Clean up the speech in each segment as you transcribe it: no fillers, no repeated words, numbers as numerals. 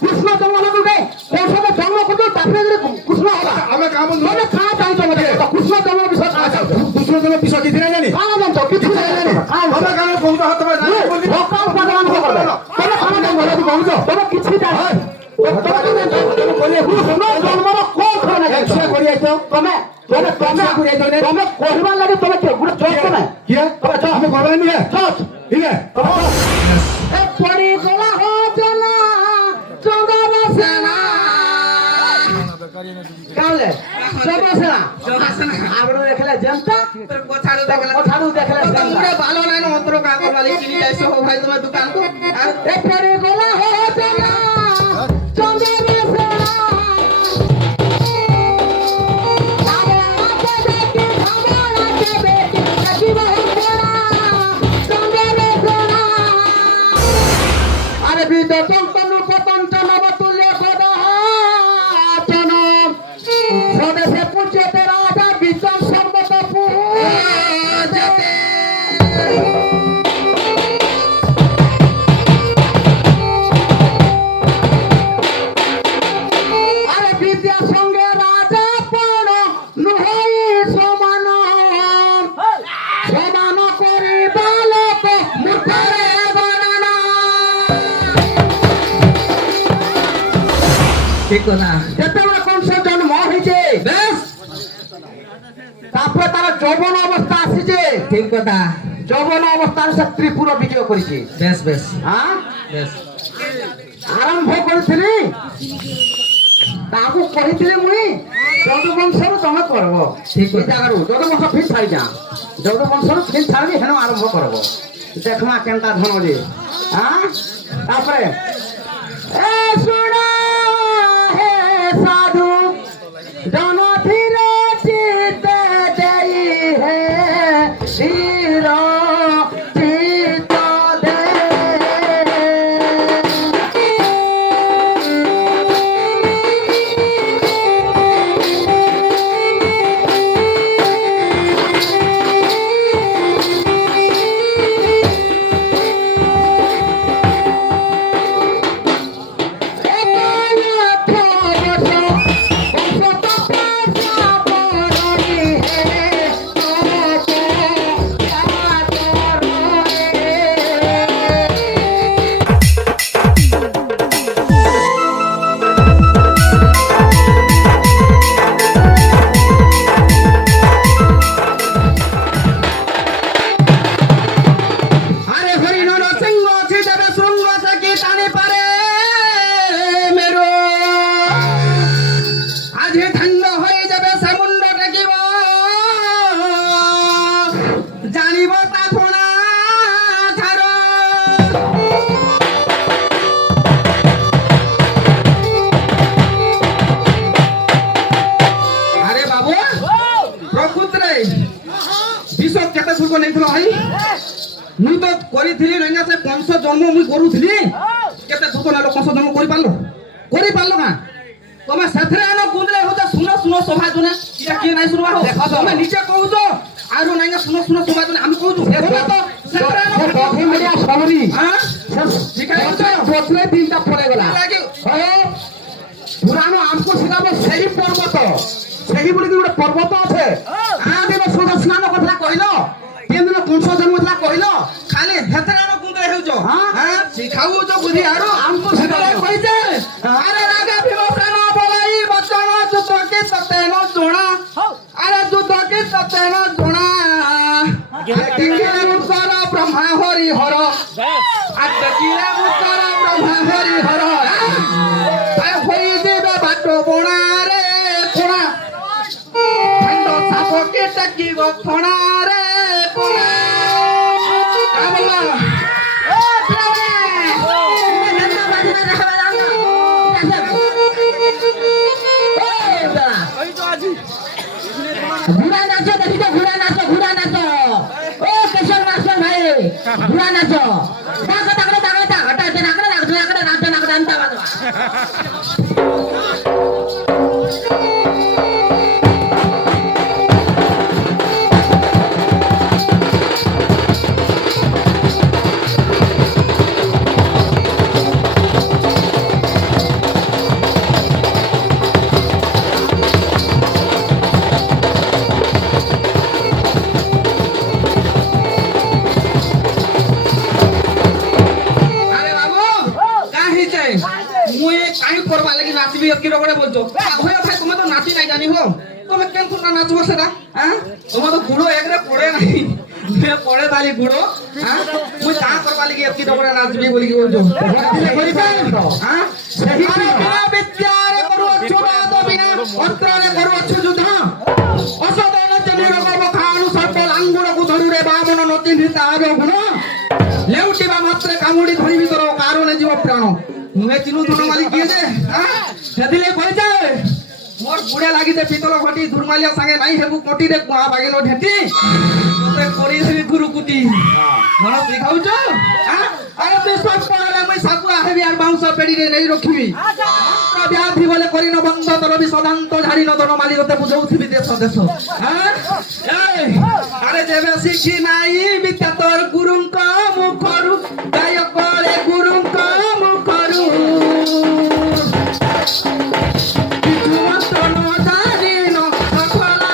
কৃষ্ণ জন্ম হলো কে কৌশলে জন্ম করলো তারপরে কৃষ্ণ হলো আমি কাম মানে খাওয়া চাই তোমাকে কৃষ্ণ জন্ম বিষয় আচ্ছা কৃষ্ণ জন্ম বিষয় কি জানি খাওয়া জান তো কিছু জানি না আমরা কাম কৌশল হতে পারে ভক্তাল পাগলান করবে তোমরা খাওয়া জান বলে বলছো তোমরা কিছু জানো তোমরা বলে কৃষ্ণ জন্মর কোন খানা একশো করি আইছো তুমি তুমি কহিবার লাগে তুমি কে গুড় চোখ তুমি কি আমি করবে নি চোখ ঠিক আছে এ পড়ি গলা হচনা চন্দন সেনা কালে চন্দন সেনা আগড় দেখলে জনতা কথাড়ু দেখলে তোমরা ভালো নাই অন্তর কাগজ মালিক কিনি যাইছো হো ভাই তোমার দোকান কো এ পড়ি গলা হচনা চন্দন সেনা স্বদেশে পূজ্যতে রাজা বিদ্যান সর্বত পূজতে আরে বিদ্যার সঙ্গে রাজা পণ নুহই সমান সমান করি বালক মূর্খরে বানানা ঠিক না যেতেବେଳେ কংস জন্ম হয়েছে বেশ তারপরে তারা যৌবন অবস্থা আসিছে ঠিক কথা যৌবন অবস্থায় সে ত্রিপুর বিজয় করেছে বেশ বেশ হ্যাঁ বেশ আরম্ভ করেছিলি তাকে কহিছিলি মুই যদুবংশর তুমি করব ঠিক এই জায়গার যদুবংশ ফির ছাড়ি যা যদুবংশর ফির ছাড়বি হেন আরম্ভ করব দেখমা কেনটা ধন যে হ্যাঁ তারপরে এ শুনা হে সাধু জনধীর চিতে দেই হে ধীর চিত দে আরে হরি নরসিংহ ছিদেবে শৃঙ্গ থেকে টানি পারে মেরু আজি ঠান্ড হয়ে যাবে সে মুন্ড টেকিব জানিব তাপনা ছাড় আরে বাবু প্রকৃতরে বিষ কেতে সুখ নেইছিল ভাই মুই তো করিଥିଲି রঙা সে কংস জন্ম মুই করুଥିଲି কেতে দুঃখ না কংস জন্ম করি পারলো না তুমি সেথরে আনো গুন্দলে হতে শুনো শুনো সভা জনে এটা কি নাই শুনবা হো তুমি নিচে কহুছ আর নাইগা শুনো শুনো সভা জনে আমি কহুছ তুমি তো সেথরে আনো কফি মিডিয়া সবরি হ্যাঁ শিখাই হচ্ছে বছরে দিনটা পড়ে গলা লাগি পুরানো আমকো শিখাবো সেই পর্বত সেই বলি গোটে পর্বত আছে আদিন সূর্য স্নান কথা কইল কেন্দ্র কংস জন্ম কথা কইল খালি হেতরে আনো গুন্দলে হেউছ হ্যাঁ শিখাউছ বুঝি আর আমকো শিখাই কইছে আরে রাগা বিমোচন বলাই বচন যুদ্ধ কে ততেন জোড়া আরে যুদ্ধ কে ততেন জোড়া আটিকিলে মুকর ব্রহ্মা হরি হর আটিকিলে মুকর ব্রহ্মা হরি হর আরে হই যাবে বাট বোনা রে কোনা খন্ড সাপ কে টাকি গো খোনা রে কোনা আমলা ও প্রাণে ধন্যবাদ বাজিনা দেখাবা ঘুরা নাচো দেখিছো ঘুরা নাচো ও কেশর মাস্টার ভাই ঘুরা নাচো তাকে তাকে তাকে তাকে নাকড়ে আনতা বাজবা তাই করবা লাগি নাচবি কি রকম বলছো ভাই ভাই তুমি তো নাচি নাই জানি হো তুমি কেন কোন নাচবো সেটা হ্যাঁ তোমার তো গুড়ো একরে পড়ে নাই পড়ে তালি গুড়ো হ্যাঁ মুই তা করবা লাগি কি রকম নাচবি বলি কি বলছো হ্যাঁ সেই বিদ্যারে করু চোবাদ বিনা অস্ত্রে করু যুদ্ধ অসদন চলির কর্ম খানু সর্বল আঙ্গুরকু ধরুরে বামন নতি ভিতা আজ গুণ লেউটিবা মাত্রে কামুড়ি ধরিবি তোর কারণে জীব প্রাণ মুহে চিনু ধন মালি কিয়ে দে সেদিলে কইছে মোর বুড়ে লাগিছে পিতল ঘটি ধুরমালিয়া সাঙ্গে নাই হেবু কোটি রে কুয়া বাগেনো ঢেটি তোতে করিছিলি গুরুকুটি মন শিখাউছ আরে তুই সব পড়ালে মই সাকুয়া হেবি আর বাউস পেড়ি রে নেই রখিবি ব্যাধি বলে করিন বন্ধ তোর বি সদান্ত ঝাড়ি নদন মালি রতে বুঝাউথিবি দেশ দেশ আরে যেবে শিখি নাই বিদ্যা তোর গুরুঙ্ক মুখরু গায় করে গুরুঙ্ক মুখরু কিছু মন্ত্র ন জানি ন সকলা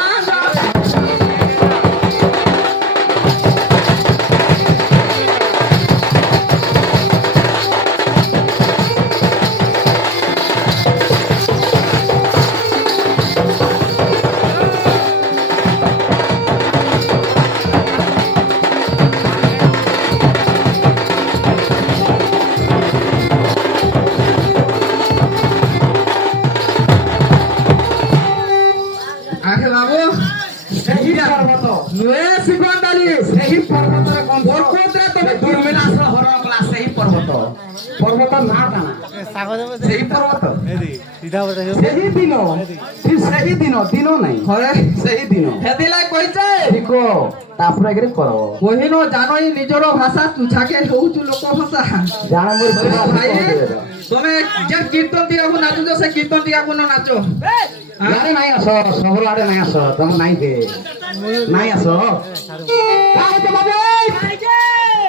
আরে বাবু ସେହି ପର୍ବତ নুয়ে শিখন্ডালি ସେହି ପର୍ବତରେ କଣ বরকতরে তবে ଦୁର୍ମିଳାସର ହରଣ କଲା ସେହି ପର୍ବତ ପର୍ବତ ନାଁ କାଣା ସେହି ପର୍ବତ ସେହି ଦିନ ଠିକ ସେହି ଦିନ ଦିନ ନାହିଁ হরে ସେହି ଦିନ হেদিলাই কইছে ଠିକ ତାପରେ ଏକରେ କର কহিন জানই নিজর ভাষা তুছাকে হউছু লোক ভাষা ଜାଣ ମୋର ভাই তুমি যে কীর্তন টিকাকু নাচুছ সে কীর্তন টিকাকু নাচো ଆରେ ନାଇଁ ଆସ ସହର ଆଡେ ନାଇଁ ଆସ ତମ ନାଇଁ ଦେ ନାଇଁ ଆସ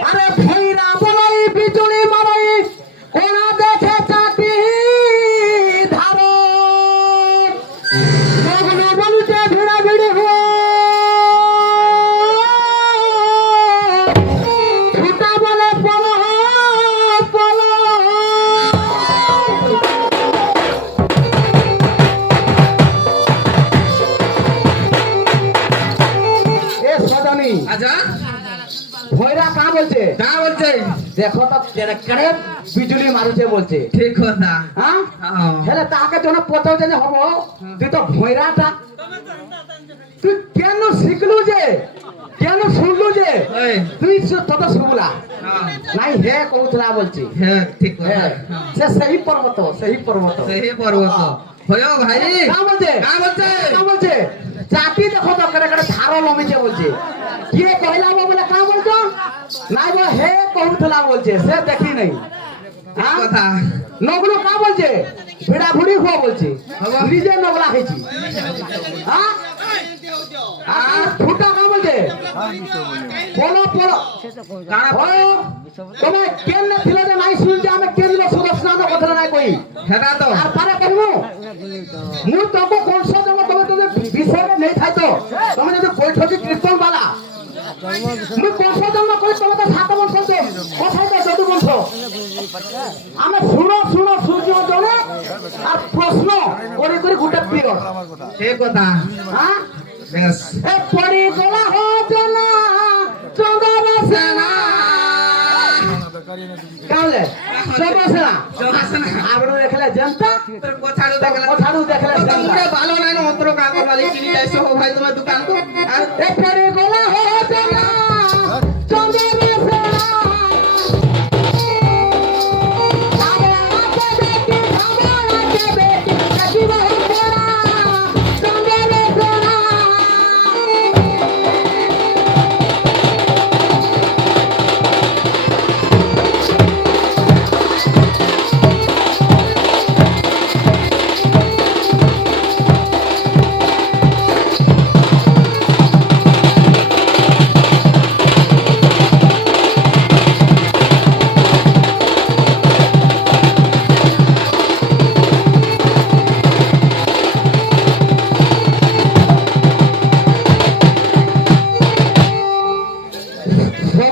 আরে ভৈরা বলাই বিজুলি মারাই কোনা দেখে চাটি ধার মগ্ন বলুতে ভিড়া ভিড়ি হো ছুটা বলে পল পল এ সদানি আচ্ছা ভৈরা কা বলছে তা বলছে দেখো তো কেড়ে কেড়ে বিজুলি মারুছে বলছে ঠিক কথা হ্যাঁ হ্যাঁ। হেলে তাকে জন পচাউছে যে হব তুই তো ভৈরাটা তুই কেন শিখলু যে কেন শুনলু যে এই, তুই তত শুনলা হ্যাঁ, নাই হে কହୁଥିଲା বলছি হ্যাঁ, ঠিক কথা হ্যাঁ সে সেই পর্বত সেই পর্বত হয় ভাই কা বলছে কা বলছে কা বলছে চাটি দেখো তো কেড়ে কেড়ে ধার লমিছে বলছে কিয়ে কহিলা বলে কা বলছো নাই বলে হে কହୁଥିଲା বলছে সে দেখি নাই ঠিক কথা নগলু কা বলছে ভিড়া ভুড়ি হুয়া বলছে হবা। নিজে নগলা হয়েছি হ্যাঁ আর ফুটা কা বলছে বলো বলো কারা ও তুমি কেন ছিল যে নাই শুনছে আমি কেন সুদর্শন কথা নাই কই হেটা তো আর পারে কইমু মু তোকে কোনস জন্য তুমি তুমি বিষয়ে নেই থাইতো তুমি যদি বৈঠকি কীর্তন বালা মু কোনস জন্য কই তুমি তো সাত বংশ কোথায় তো যদু বংশ আমি শুনো শুনো সূর্য জনে আর প্রশ্ন করে করে গোটা পিরিয়ড ঠিক কথা হ্যাঁ বেশ এ পড়ি গলা হতো না চন্দ্র সেনা কালে চন্দ্র সেনা চন্দ্রসেনা। আগড় দেখলে জনতা তোর কথাড়ু দেখলে কথাড়ু দেখলে তো জনতা মুখে ভালো নাই না অন্তর কাগজ বালি চিনি যাইছো হো ভাই তোমার দোকান তো আর এ পড়ি গলা হতো না চন্দ্র সেনা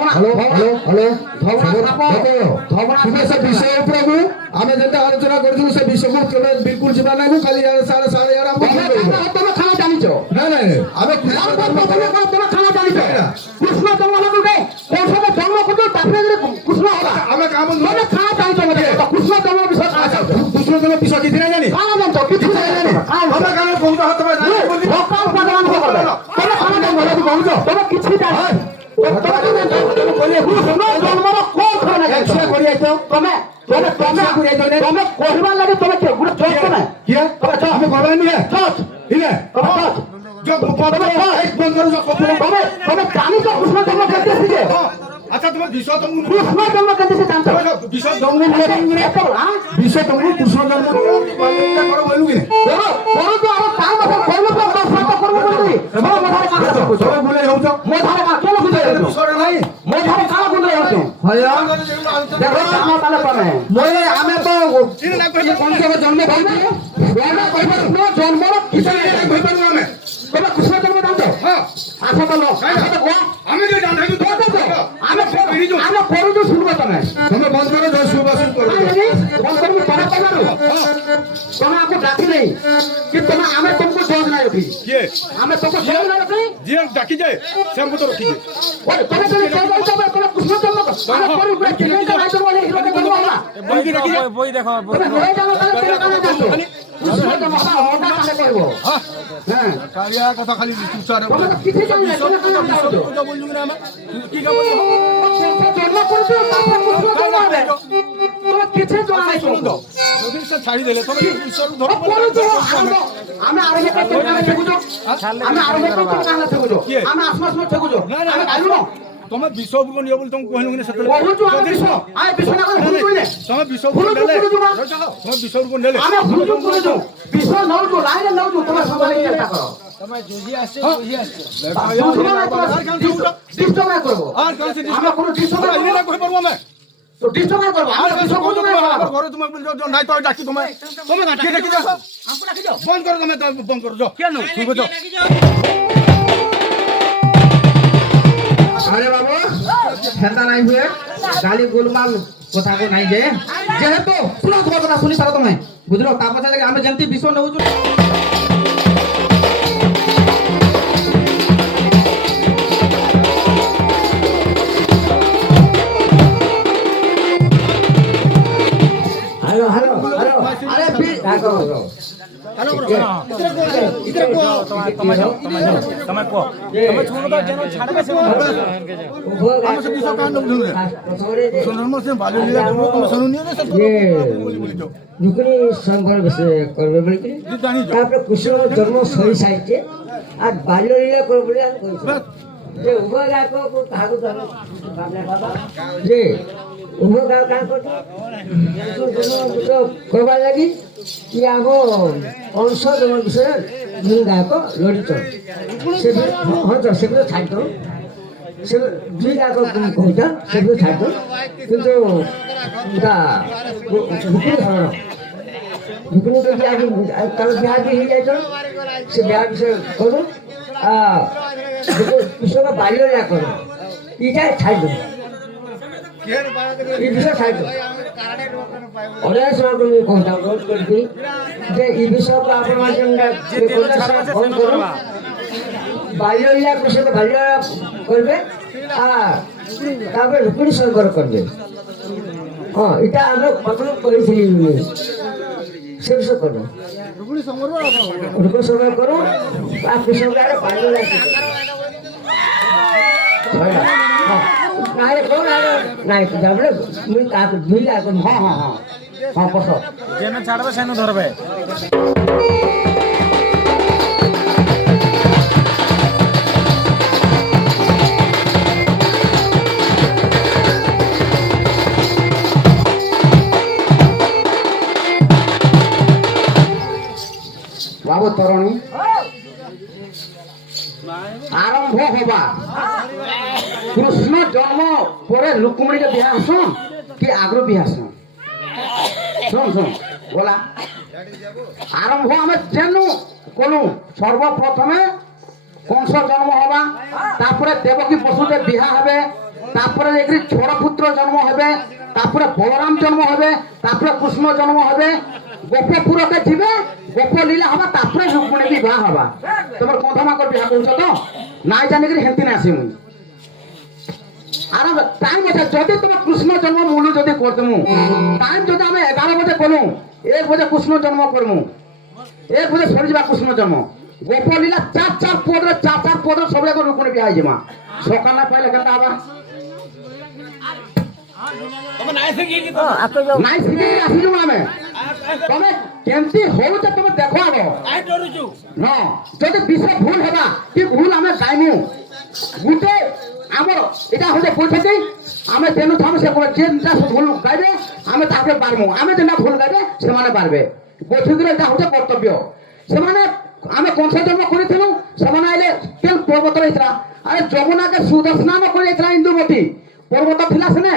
হ্যালো হ্যালো হ্যালো ধবনা সাপ শুভেচ্ছা বিষয় ପ୍ରଭୁ ଆମେ ଯେତେ ଆଲୋଚନା କରିଥିଲୁ ସେ ବିଷୟକୁ କେବେ ବିଲକୁଲ ଯିବା ନାହିଁ ଖାଲି ସାଢେ ସାଢେ ତମେ ଖାନା ଜାଣିଛ ନାଇଁ ନାଇଁ ଆମେ ତମେ ଖାନା ଜାଣିଛ କୃଷ୍ଣ ଜନ୍ମ ହେଲେ କୌଣସି ଜନ୍ମ କରୁଛୁ ତାପରେ କୃଷ୍ଣ ହେଲା ଆମେ କାମ ତମେ ଖାନା ଜାଣିଛ କୃଷ୍ଣ ଜନ୍ମ ବିଷୟ କୃଷ୍ଣ ଜନ୍ମ ବିଷୟ କିଛି ନାହିଁ ଜାଣି ଖାନା ଜାଣିଛ କିଛି ନାହିଁ ଜାଣି ତମେ କାମ କହୁଛ ତମେ ଖାନା ଜନ୍ମ କହୁଛ ତମେ କିଛି ଜାଣି ଜନ୍ମର କୋଉ ଥର ତମେ କହିବାର ଲାଗି ତମେ କିଏ ଗୋଟେ ଚର୍ଚ୍ଚ ତମେ କିଏ ଆମେ କହିବା ନୁହେଁ ଚର୍ଚ୍ଚ ଇଏ ତମେ ଜାଣିଛ କୃଷ୍ଣ ଜନ୍ମ କେତେ ଶିଖେ আচ্ছা তোমার বিষয় তো কৃষ্ণ জন্ম কেতে সে জানতো বিষয় জন্ম বিষয় তুমি কৃষ্ণ জন্ম করো বলু কি করো করো তো আর কাম কথা কইলো তো প্রশ্ন করব বলি বড় মধারে কাম করছো সব বলে হউছো মধারে কাম কেন বুঝে বিষয় নাই মধারে কাম বুঝে হউছো হয়া দেখো কাম তালে পাবে মই আমি তো কোন জন্ম কইবো ওনা কইবো জন্মর কিছু নাই কইবো আমি কইবো কৃষ্ণ জন্ম জানতো হ্যাঁ আচ্ছা বলো আচ্ছা তো আমি যে জানতাম আমি করুছো শুনবো তুমি তুমি বন্ধ করে দাও সুবাসন করো বন্ধ করবো তোরা পারো তুমি আমাকে ডাকি নেই कि तुम हमें तुमको जोड़ ना रखी ये हमें तुमको जोड़ ना रखी जी डाकी जाए से हमको तो रखी और तुम्हें तो क्या बोलते हो तुम्हें कुछ ना तुम अरे पर ऊपर किले का है तो बोले हीरो का बोलवा ना बन की रखी जाए বই দেখো तुम्हें ले जाओ तो तेरे का ना जाओ कुछ ना तुम होगा काले करबो हां हां कालिया कथा खाली चुचार तुम्हें तो किसी का नहीं तुम्हें का ना जाओ तो बोल दूंगा मैं की का बोल जन्म करছো তারপর কুছ না হবে তুমি কিছু জানা নাই শুনো যদি সে ছাড়ি দিলে তুমি ঈশ্বর ধরো করছো আমি আরবে করতে না থেকুছো আমি আরবে করতে না থেকুছো আমি আসমাস মে থেকুছো আমি গাইলু না তুমি বিষয় উপর নিয়ে বল তুমি কইলু না সেতে বহুছো আমি বিষয় আই বিষয় না করে ভুল কইলে তুমি বিষয় উপর নেলে তুমি বিষয় উপর নেলে আমি ভুল করেছো বিষয় নাও তো লাইনে নাও তো তোমার সবাই চেষ্টা করো তোমার জুজি আসছে ডিস্টার্ব না করবো আর কোন সে আমরা কোনো ডিস্টার্ব ডিস্টার্ব না না কই পারবো আমি তো ডিস্টার্ব না করবো আমরা ডিস্টার্ব করব না আমার ঘরে তুমি বলছো নাই তো ডাকি তুমি তুমি ডাকি ডাকি যাও আমকো রাখি দাও বন্ধ করো তুমি বন্ধ করো যাও কেন ঠিক আছে আরে বাবা হেতা নাই হুয়ে গালি গোলমাল কথা কো নাই যে যেহেতু শুনো তোমার কথা শুনি পারো তুমি বুঝলো তা পছাতে আমি যেমতি বিষয় নেউଛୁ हेलो हेलो हेलो अरे भी देखो ইতরে কো তোমার কো তুমি শুনো তো যেন ছাড়বে সে আমি সে বিষয় কান লোক শুনে শুনুন মো সে বালি লীলা করবো তুমি শুনুনি না সব বলি বলি যাও নুকুনি সংঘর করবে বলি কি জানি যাও তারপরে কৃষ্ণ জন্ম সই সাইছে আর বাল্যলীলা করবে বলে আমি কইছি যে উভয় গায়ক কাহাକୁ ধরে ভাবনা বাবা যে উভয় গায়ক কাজ করছে করবার লাগি কি আগ অংশ জন্ম বিষয়ে দুই গায়ক লড়িত সে হ্যাঁ তো সেগুলো ছাড়তো সে দুই গায়ক কইত সেগুলো ছাড়তো কিন্তু এটা হুকুম ধরো হুকুম তো তার বিহার হয়ে যাইতো সে বিহার বিষয়ে করো কৃষ্ণকে বাড়িও না করো এটা ছাড়বে এই বিষয় ছাড়বে অনেক সময় তুমি কথা করবি যে এই বিষয়কে আপনার ফোন করুন বাল্য লীলা কৃষ্ণকে বাল্য করবে আর তারপরে রুক্মিণী সংকর করবে হ্যাঁ এটা আমরা প্রথমে করেছিলি সে বিষয় করবো রুক্মিণী সংকর করো আর কৃষ্ণকে আরো বাল্য লীলা নাই যাবলে মুই কাকু দুই কাকু হ্যাঁ হ্যাঁ হ্যাঁ হ্যাঁ পছ যেন ছাড়বে সেন ধরবে বাবু তরণী আরম্ভ হবা কৃষ্ণ জন্ম পরে রুক্মিণীকে বিয়া আসুন কি আগ্রহ বিয়া আসুন শুন শুন বলা আরম্ভ আমি যেন কলু সর্বপ্রথমে কংস জন্ম হবা তারপরে দেবকী বসুদেব বিহা হবে তারপরে একটি ছোট পুত্র জন্ম হবে, তারপরে বলরাম জন্ম হবে, তারপরে কৃষ্ণ জন্ম হবে, গোপপুরকে যাবে, গোপ লীলা হবা, তারপরে রুক্মিণী বিবাহ হবা। তোমার কন্ধামাকর বিবাহ করছ তো নাই জানিকি হেঁতি না আসি মুই। আর টাইম আছে যদি তুমি কৃষ্ণ জন্ম মূল যদি করদমু, টাইম যদি আমি 11 বজে করু, 1 বজে কৃষ্ণ জন্ম করমু, 1 বজে সরি যা কৃষ্ণ জন্ম, গোপ লীলা 4 পদরে সবাই রুক্মিণী বিবাহ হয়ে যাবা। সকাল না পাইলে কেন হবা নাই শিখে আসিলু আমি। তুমি কেমতি হউছে তুমি দেখো আগ ন, যদি বিষয় ভুল হবা কি ভুল আমি গাইমু গুটে আমার এটা হচ্ছে বৈঠকে আমি যেন থামু সে যেটা ভুল গাইবে আমি তাকে পারবো, আমি যেটা ভুল গাইবে সেমানে পারবে। বৈঠকের এটা হচ্ছে কর্তব্য। সেমানে আমি কংস জন্ম করেছিলাম, সেমানে আইলে কেন পর্বত হয়েছিল, আরে যমুনাকে সুদর্শনাম করে যাইছিল ইন্দুমতী, পর্বত ଥିଲା সেনে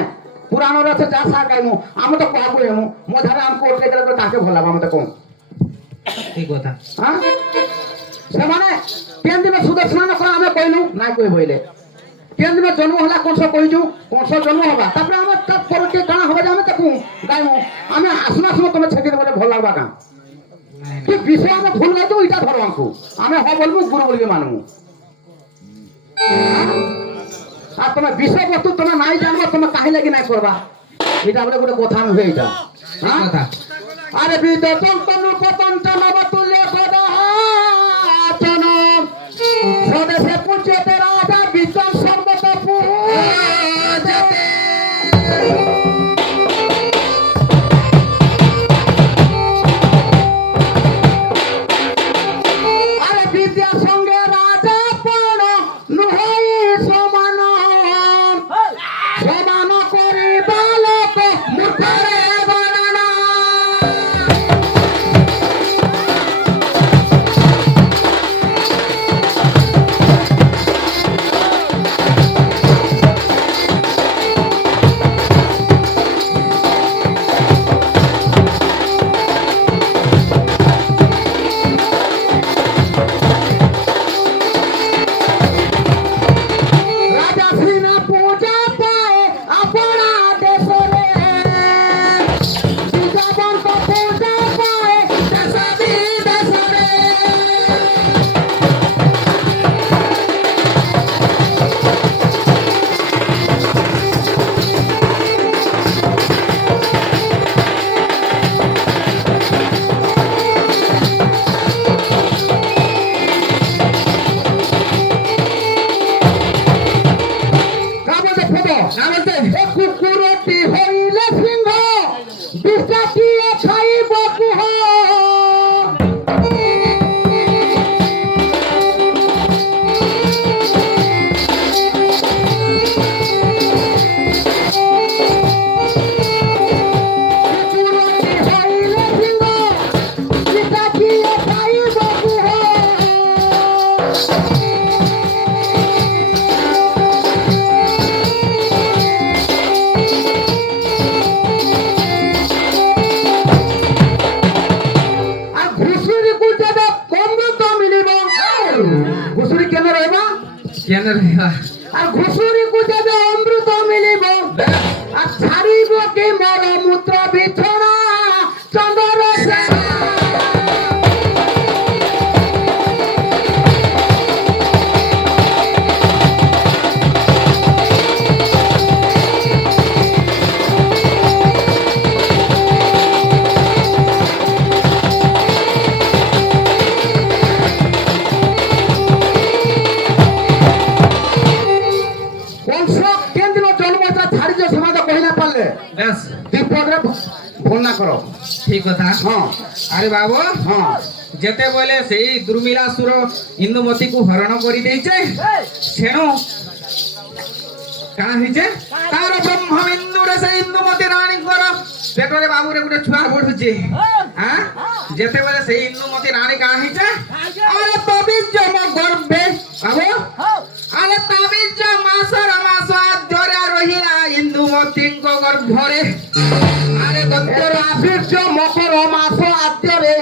পুরাণরে আছে যা সা গাইমু আমি তো কাহাକୁ হেমু মধারে আমକୁ ওঠে গেলে তাকে ভাল লাগবা মতে কোন ঠিক কথা। হ্যাঁ সেমানে কেন দিনে সুদর্শনাম করে আমি কইলু নাই কই বইলে কেন দিনে জন্ম হলা কংস কইছু, কংস জন্ম হবা তারপরে আমি তার পরকে কানা হবে যে আমি তাকে গাইমু, আমি আসনা আসনা তুমি ছেকে দেবো ভাল লাগবা কা কি বিষয় আমি ভুল গাইতো এটা ধরো আমକୁ আমি হ বলবো গুরু বলবি মানমু। আর তোমার বিষয়বস্তু তুমি নাই জানবো তুমি কাহি লাগি নাই করবা, এটা বলে গোটে কথা আমি হয়ে যাও। ঠিক কথা। আরে বিদতন তনু পতন্ত নবতুল্য সদাচন স্বদেশে পূজ্যতে রাজা বিদ্বান সর্বত পূজতে। আরে বিদ্যার সঙ্গে রাজা পূর্ণ নুহই সমান, সমান করি বালক মূর্খরে বানানা। রাজা সিনা পূজা পায় আপনা দেশরে, বিজয়বন্ত পূজা পায় দেশ বিদেশরে। কাবলে ফটো কাবলে এ কুকুরটি হইলে সিংহ বিষাটিয়ে খাইব কুহ। কুকুরটি হইলে সিংহ বিষাটিয়ে খাইব কুহ। আর ঘুষুরিକୁ যেবে অমৃত মিলিব, ঘুষুরি কেন রহিব কেন রহিবা? আর ঘুষুরিକୁ যেবে অমৃত মিলিব, আর ছাড়িব কি মর মূত্র বিছনা চন্দ্র সেনা। কংস কেন্দ্র জন্ম ছাড়ি যে সমাজ কহি না পারলে বেশ বিপদরে ভুলনা কর। ঠিক কথা। হ্যাঁ আরে বাবু হ্যাঁ যেতেবেলে সেই দুর্মিলাসুর ইন্দুমতীকে হরণ করে দিয়েছে, সেণু কাଣା হয়েছে তার ব্রহ্মবিন্দুরে সেই ইন্দুমতী রানীঙ্কর পেটরে বাবুরে গোটে ছুয়া বড়ুছে। হ্যাঁ যেতেবেলে সেই ইন্দুমতী রানী কাଣା হয়েছে, আরে তবিজ মো গর্ভে বাবু, আরে তবিজ মাসর মাস আদ্যরে রহিলা ইন্দুমতীঙ্ক গর্ভরে। আরে দত্তর বীর্য মকর মাস আদ্যরে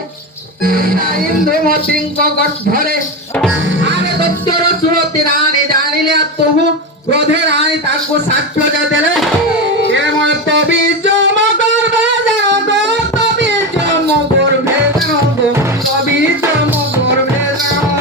ইন্দুমতীঙ্ক গর্ভরে। আরে দত্তর সুরতি রানী জানিলে তুহু ক্রোধের আইন তাকে সাক্ষ্য দেলে এমন তবে জম করবে জানো গো, তবে জম করবে জানো গো, তবে জম করবে জানো।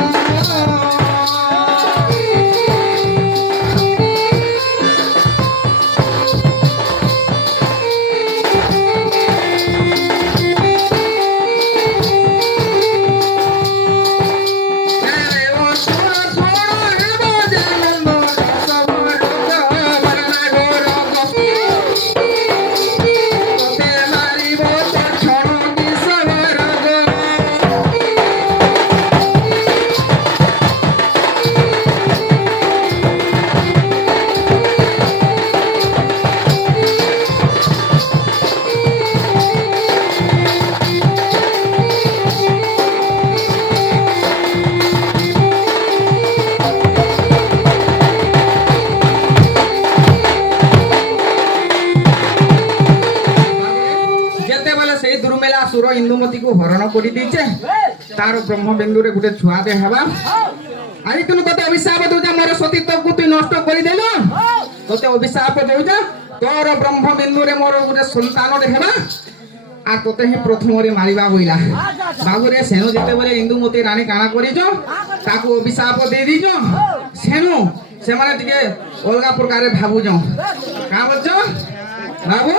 যেତେବେଳେ সেই দুর্মেলা সুর ইন্দুমতীকে হরণ করে দিয়েছে তার ব্রহ্মবিন্দুরে গোটে ছুয়াতে হেবা আই তুই তোতে অভিশাপ দৌছা মোর সতীত্বকে তুই নষ্ট করে দেল তোতে অভিশাপ দৌছা তোর ব্রহ্মবিন্দুরে মোর গোটে সন্তানরে হেবা আর তোতে হি প্রথমরে মারিবা বইলা বাবুরে সেনু যেতেবেলে ইন্দুমতী রানী কানা করিছ তাকে অভিশাপ দিয়ে দিছ সেনু সেমানে টিকে অলগা প্রকারে ভাবুছ কা বলছ বাবু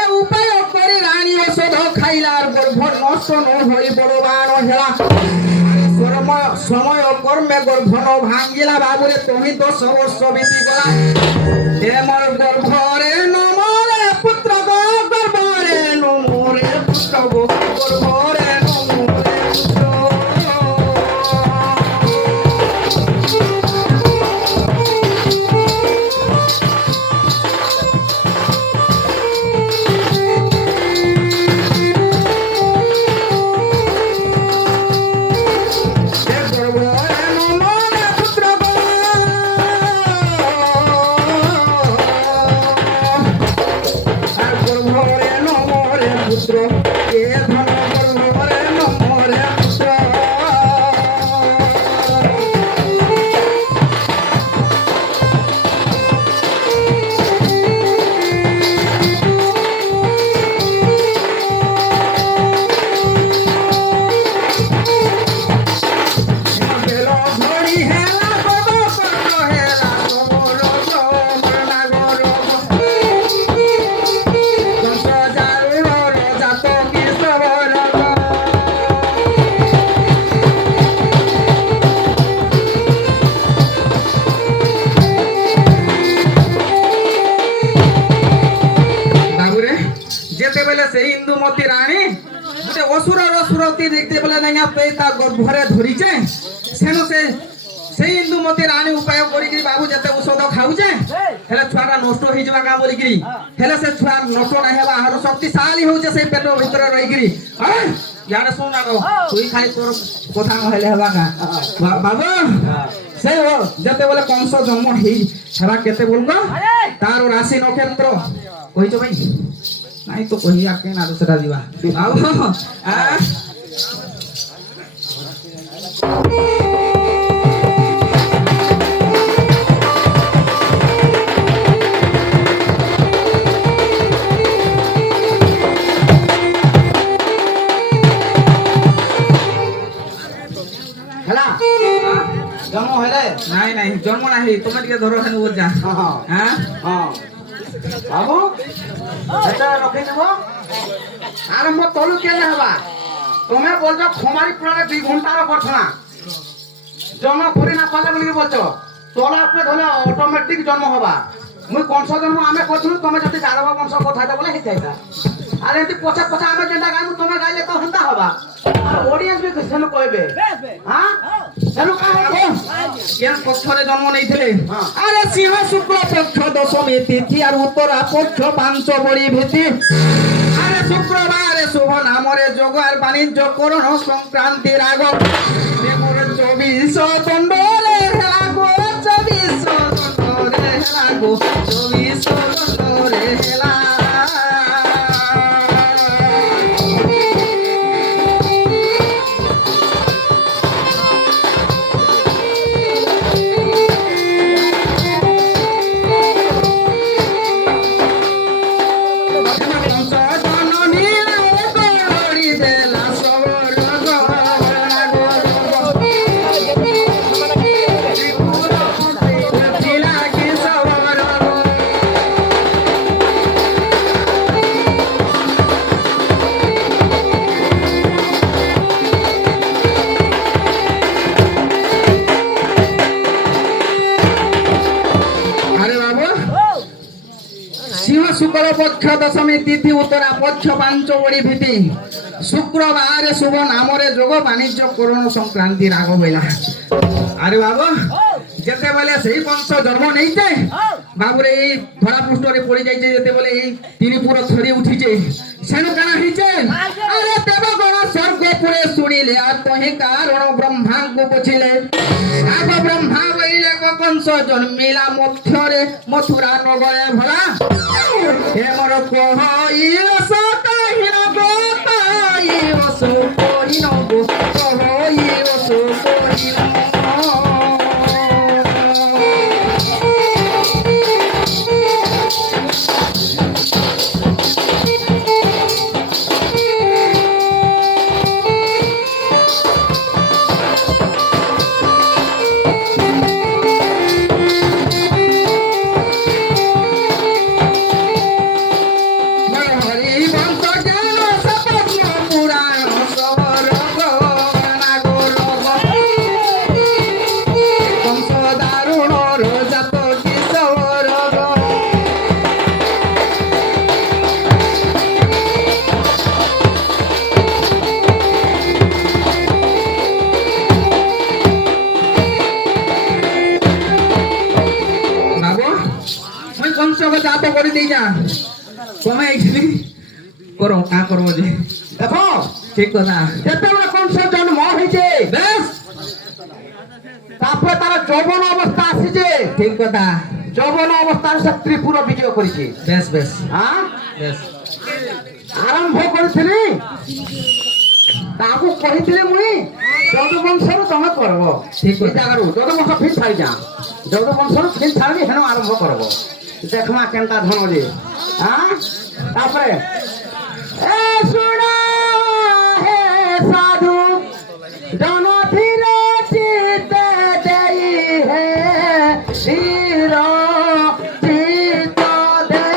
এ উপায় করে রানী ঔষধ খাইলার গর্ভ নষ্ট ন হই বড়বান হেলা সময় কর্মে গর্ভ ন ভাঙ্গিলা বাবুরে তুমি তো সবস্ব বিধি গলা এ মোর গর্ভরে নমরে পুত্র গো গর্ভরে নমরে পুত্র গো গর্ভরে নমরে পুত্র যেতেবেলে সেই ইন্দুমতী রানী গোটে অসুরর সুরতি দেখতে বেলে না পেয়ে তা গর্ভরে ধরিছে সেনু সেই ইন্দুমতী রানী উপায় করিকি বাবু যেতে ঔষধ খাউছে হেলে ছুয়াটা নষ্ট হয়ে যাবা কা বলিকি হেলে সে ছুয়া নষ্ট না হেবা আর শক্তিশালী হচ্ছে সেই পেট ভিতরে রহিকি ইয়ারে শুন না তুই খালি তোর কথা নহলে হেবা কা বাবু সেই যেতেবেলে কংস জন্ম হেই হেবা কেতে বলবো তার রাশি নক্ষত্র কইছো ভাই নাই তো কহিয়া কেন আর সেটা দিবা আও হেলা জন্ম হইলে নাই নাই জন্ম নাই তুমি টিকে ধরো হেন বুঝা হ্যাঁ হ্যাঁ বাবু এটা রখি দেব আরম্ভ তলু কেলে হবা তুমি বলছো খমারি পুরানে 2 ঘন্টার ঘটনা জন্ম করি না পালে বলি বলছো তোলা আপনি ধরে অটোমেটিক জন্ম হবা মুই কংস জন্ম আমি করছিলু তুমি যদি যাদব বংশ কথা দে বলে হেইতা আর এটি পছা পছা আমি যেটা গাইমু তুমি গাইলে তো হন্তা হবা আর অডিয়েন্স বি সেনু কইবে হ্যাঁ সেনু কা হবো কেন পক্ষরে জন্ম নেইছিলে আরে সিংহ শুক্ল পক্ষ দশমী তিথি আর উত্তরা পক্ষ পাঞ্চ বড়ি ভীতি আরে শুক্রবারে শুভ নামরে যোগ আর বাণিজ্য করণ সংক্রান্তির আগ মোর 24 দণ্ডরে হেলা গো 24 দণ্ডরে হেলা গো 24 দণ্ডরে হেলা কংস জননী করি দেলা সবর আরে বাবু সিংহ শুক্র পক্ষ দশমী তিথি উত্তরা পক্ষ পাঞ্চবড়ি ভীতি শুক্রবার শুভ নামরে যোগ বাণিজ্য করোণ সংক্রান্তি রাগ হইলা আরে বাবু যেতেবেলে সেই বংশ জন্ম নেইছে বাবুরে এই ধরা পৃষ্ঠরে পড়ি যাইছে যেতেবেলে এই তিনি পুরো ছড়ি উঠিছে সেনু কানা হইছে আরে দেবগণ স্বর্গপুরে শুনিলে আর তহি কারণ ব্রহ্মাঙ্কু বুঝিলে আগ ব্রহ্মা বইলে কংস জন্মিলা মধ্যরে মথুরা নগরে ভরা হেমর কহিরস কাহিন গোতাইরস কহিন গো কহিরস কহিন জাত করে দিই যা কমে আইছিলি করো কা করব যে দেখো ঠিক কথা যেতেবেলে কংস জন্ম হয়েছে বেশ তারপরে তারা যৌবন অবস্থা আসিছে ঠিক কথা যৌবন অবস্থার সে ত্রিপুর বিজয় করেছে বেশ বেশ হ্যাঁ বেশ আরম্ভ করেছিলি তাকে কহিଥିଲି মুই যদুবংশর তুমি করব ঠিক এই জায়গার যদুবংশ ফির ছাড়ি যা যদুবংশর ফির ছাড়বি হেন আরম্ভ করব দেখমা কেনটা ধন যে হ্যাঁ তারপরে এ শুনা হে সাধু জনধীর চিতে দেই হে ধীর চিত দে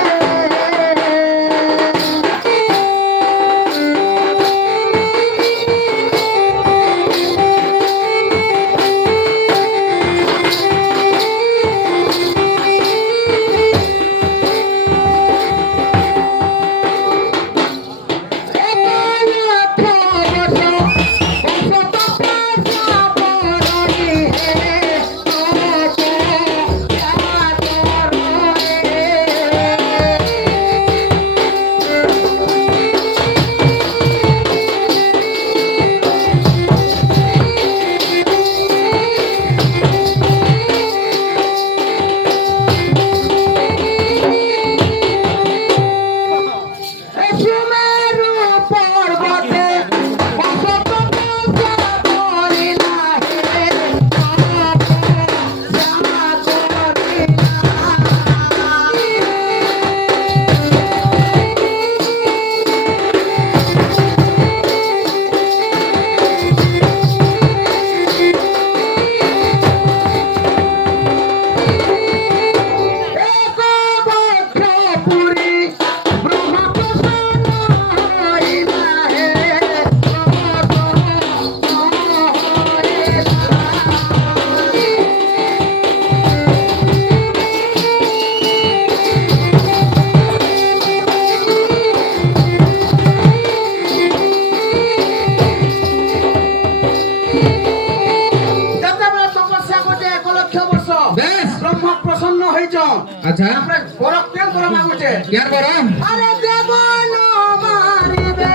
আচ্ছা આપણે ગોરખ કેમ કરવા માંગુ છે ક્યાં કરો અરે દેવાનો મારીબે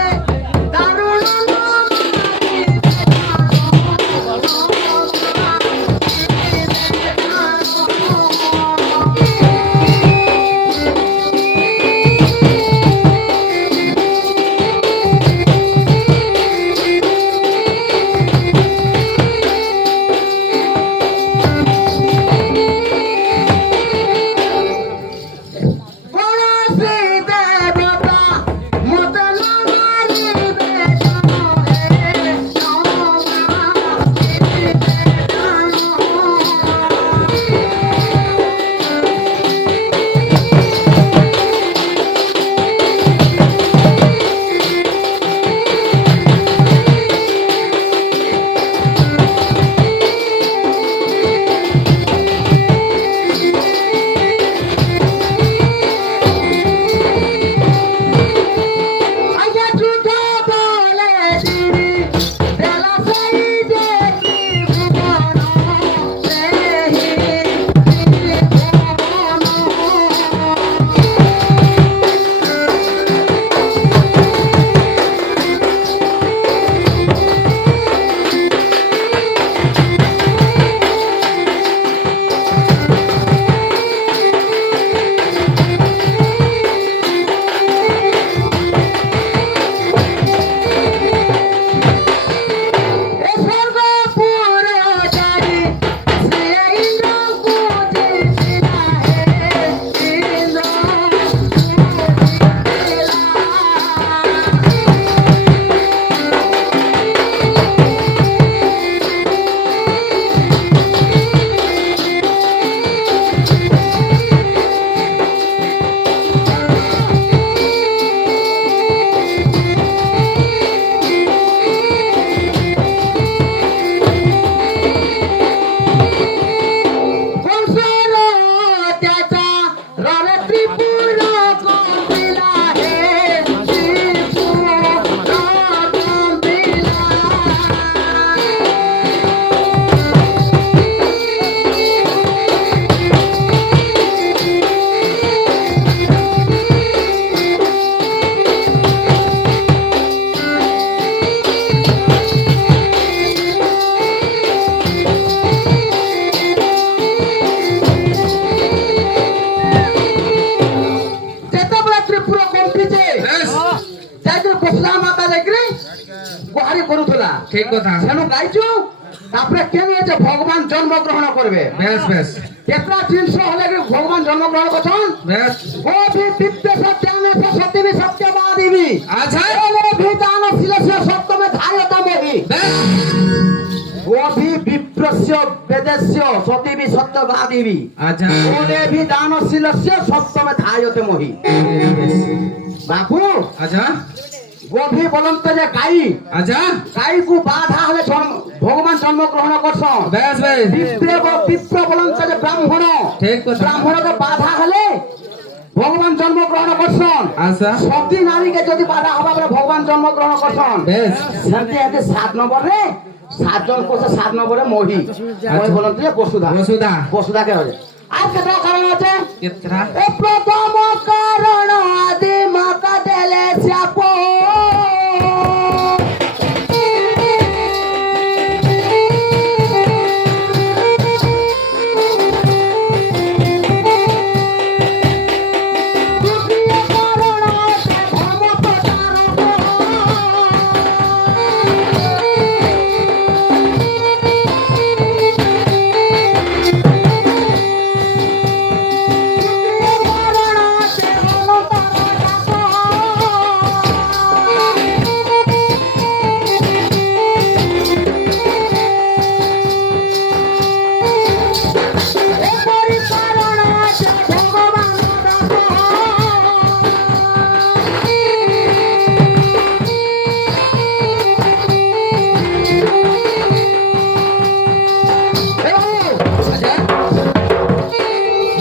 દારૂનો ગણેશ દેવ যশোদা মাতা দেখি গুহারি করুଥିଲା ঠিক কথা সেনু গাইছু তারপরে কেন যে ভগবান জন্মগ্রহণ করবে বেশ বেশ কেতরা জিনিস হলে কি ভগবান জন্মগ্রহণ করছেন বেশ গোভি দিব্য সত্যামে সত্যিবি সত্যবাদিবি আচ্ছা গোভি দান শিলস্য সপ্তমে ধায়তমহি বেশ গোভি বিপ্রস্য বেদস্য সত্যিবি সত্যবাদিবি আচ্ছা গোভি দান শিলস্য সপ্তমে ধায়তমহি বাপু আচ্ছা গোভি বলন্ত যে গাই আচ্ছা গাইকু বাধা হলে ভগবান জন্মগ্রহণ করছেন বেশ বেশ বিপ্র বলন্ত যে ব্রাহ্মণ ঠিক কথা ব্রাহ্মণকে বাধা হলে ভগবান জন্মগ্রহণ করছেন আচ্ছা সতী নারীকে যদি বাধা হবে বলে ভগবান জন্মগ্রহণ করছেন বেশ সেমতি এতে 7 নম্বরে 7 জন কোসে 7 নম্বরে মহি মহি বলন্ত যে বসুধা বসুধা বসুধাকে হলে আর কেতটা কারণ আছে কেতরা এ প্রথম কারণ আদি মাতা দেলে চাপ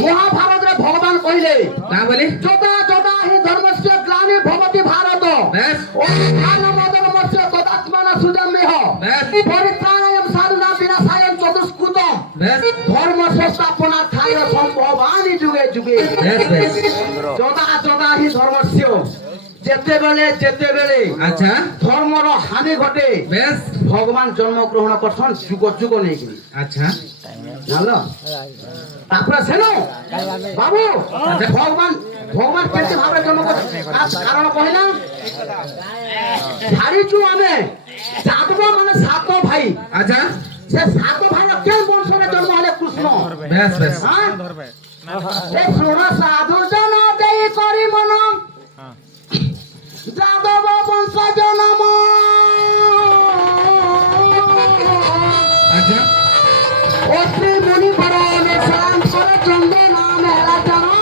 মহাভারতের ভগবান কহিলে তা বলি যদা যদা হি ধর্মস্য গ্লানি ভবতি ভারত বেশ ওধানমদনমস্য তদাত্মনা সুজন্মেহ বেশ পরিত্রাণায় সাধুনা বিনাশায় চতুষ্কৃত বেশ ধর্ম সংস্থাপনার্থায় সম্ভবানি যুগে যুগে বেশ বেশ যদা যদা হি ধর্মস্য যেতেবেলে যেতেবেলে আচ্ছা ধর্মর হানি ঘটে বেশ ভগবান জন্মগ্রহণ করছেন যুগ যুগ নেইকি আচ্ছা জানলো তারপরে সেনো বাবু ভগবান ভগবান কেমতি ভাবে জন্ম করছে কারণ কহিলা ছাড়িছু আমি যাদব মানে 7 ভাই আচ্ছা সে 7 ভাই কেন বংশরে জন্ম হলে কৃষ্ণ বেশ বেশ হ্যাঁ এ শোণ সাধু জন দেই করি মন যাদব বংশ জন্ম আচ্ছা অত্রি মুনি পরাণে সালাম করে চন্দ্র নাম হেলা জানো